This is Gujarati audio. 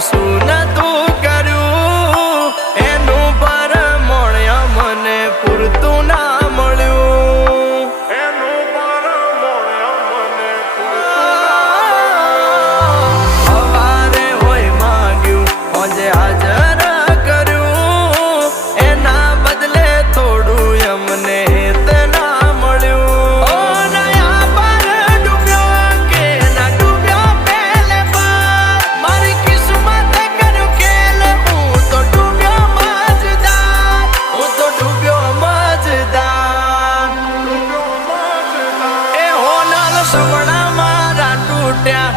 શું નતું કર્યું એનું પરમોણ મને પૂરતું ના મળ્યું. એનું પરમોણ મને સવારે હોય માંગ્યું આજે હાજર કર્યું એના બદલે થોડું અમને ના મળ્યું. ઓ નયા પર ડૂબ્યો કે ના ડૂબ્યો પેલે પર મારી કિસ્મત કર્યું ખેલ હું તો ડૂબ્યો મજદાર. હું તો ડૂબ્યો મજદાર. એ હોનલ સપના મારા તૂટ્યા